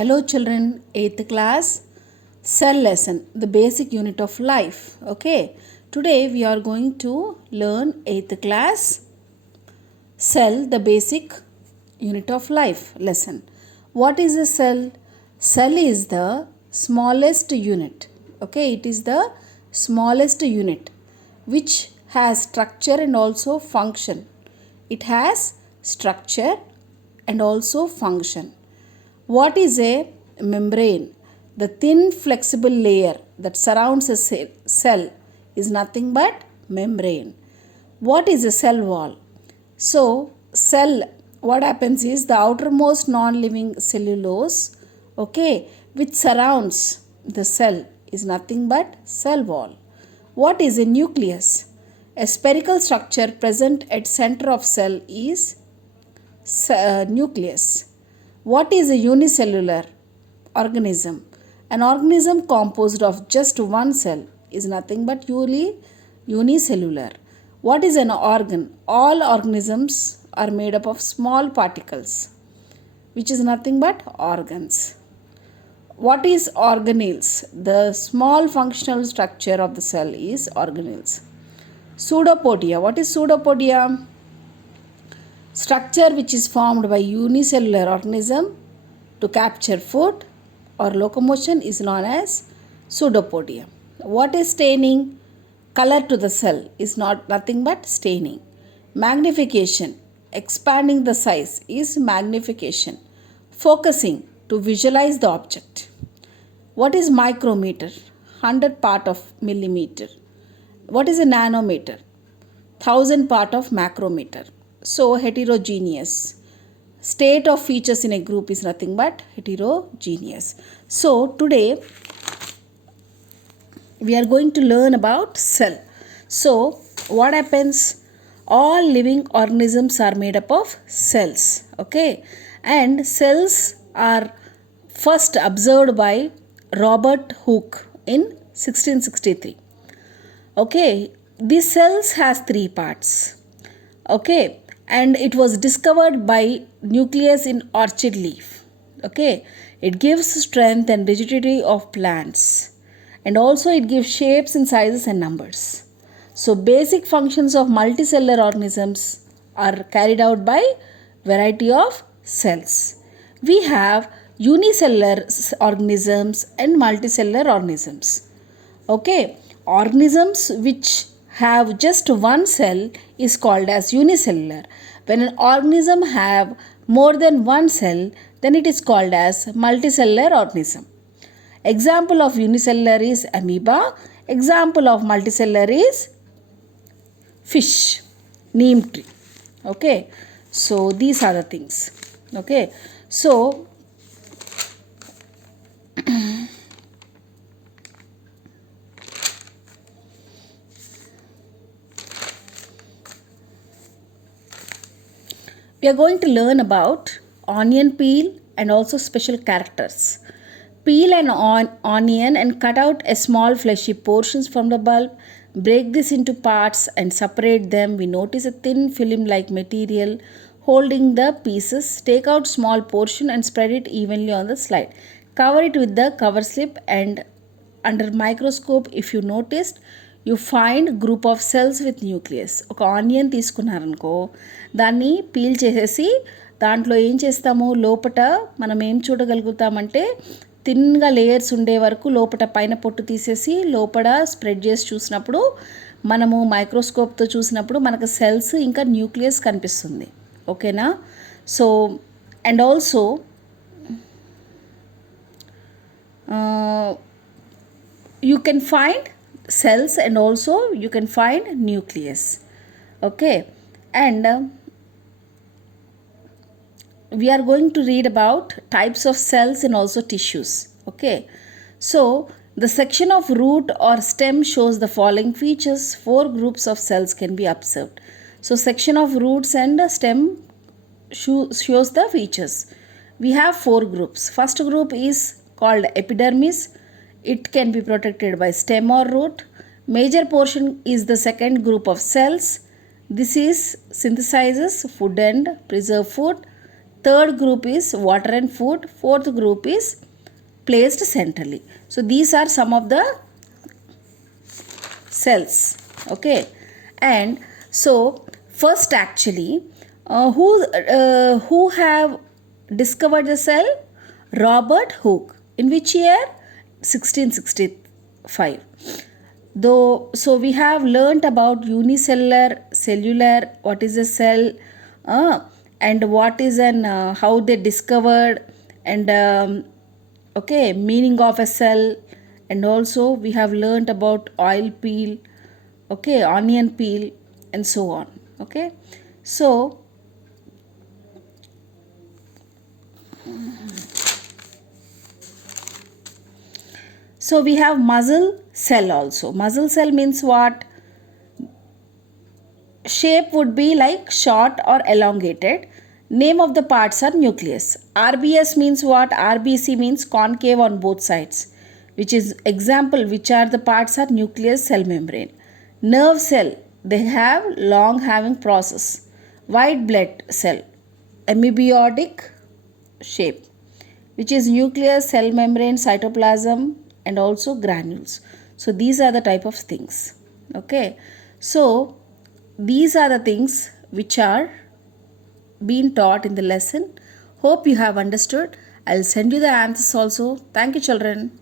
Hello children, 8th class, cell lesson, the basic unit of life. Okay, today we are going to learn 8th class cell, the basic unit of life lesson. What is a cell? Cell is the smallest unit. Okay, it is the smallest unit which has structure and also function. It has structure and also function. What is a membrane? The thin flexible layer that surrounds a cell is nothing but membrane. What is a cell wall? So, cell, what happens is the outermost non-living cellulose, okay, which surrounds the cell is nothing but cell wall. What is a nucleus? A spherical structure present at center of cell is nucleus. What is a unicellular organism? An organism composed of just one cell is nothing but unicellular. What is an organ? All organisms are made up of small particles, which is nothing but organs. What is organelles? The small functional structure of the cell is organelles. Pseudopodia. What is pseudopodia? Structure which is formed by unicellular organism to capture food or locomotion is known as pseudopodia. What is staining? Color to the cell is nothing but staining. Magnification, expanding the size, is magnification. Focusing, to visualize the object. What is micrometer? 100 part of millimeter. What is a nanometer? 1000 part of macrometer. So heterogeneous. State of features in a group is nothing but heterogeneous. So today we are going to learn about cell. So what happens? All living organisms are made up of cells. Okay, and cells are first observed by Robert Hooke in 1663. Okay, these cells has three parts. Okay, and it was discovered by nucleus in orchid leaf. Okay, it gives strength and rigidity of plants, and also it gives shapes and sizes and numbers. So basic functions of multicellular organisms are carried out by variety of cells. We have unicellular organisms and multicellular organisms. Okay, organisms which have just one cell is called as unicellular. When an organism have more than one cell, then it is called as multicellular organism. Example of unicellular is amoeba. Example of multicellular is fish, neem tree. Okay, so these are the things. Okay, so we are going to learn about onion peel and also special characters. Peel an onion and cut out a small fleshy portions from the bulb. Break this into parts and separate them. We notice a thin film-like material holding the pieces. Take out small portion and spread it evenly on the slide. Cover it with the cover slip, and under microscope, if you noticed, you find group of cells with nucleus. ఒక onion తీసుకున్నారనుకో, దాన్ని peel చేసేసి దాంట్లో ఏం చేస్తాము, లోపట మనం ఏం చూడగలుగుతామంటే థిన్గా layers ఉండే వరకు లోపట పైన పొట్టు తీసేసి లోపల స్ప్రెడ్ చేసి చూసినప్పుడు మనము మైక్రోస్కోప్తో చూసినప్పుడు మనకు సెల్స్ ఇంకా న్యూక్లియస్ కనిపిస్తుంది. ఓకేనా? So and also you can find cells and also you can find nucleus. Okay, and we are going to read about types of cells and also tissues. Okay, so the section of root or stem shows the following features. 4 groups of cells can be observed. So section of roots and stem shows the features. We have 4 groups. First group is called epidermis. It can be protected by stem or root. Major portion is the second group of cells. This is synthesizes food and preserve food. third group is water and food, fourth group is placed centrally. So these are some of the cells. Okay, and so first actually who have discovered the cell? Robert Hooke. In which year? 1665. Though, so we have learnt about unicellular, cellular, what is a cell, and what is an how they discovered, and okay, meaning of a cell, and also we have learnt about oil peel, okay, onion peel, and so on. Okay, so we have muscle cell also. Muscle cell means what? Shape would be like short or elongated. Name of the parts are nucleus. RBS means what? RBC means concave on both sides. Which is example, which are the parts are nucleus, cell membrane. Nerve cell, they have long having process. White blood cell, amoeboid shape, which is nucleus, cell membrane, cytoplasm, and also granules. So these are the type of things. Okay, so these are the things which are being taught in the lesson. Hope you have understood. I'll send you the answers also. Thank you, children.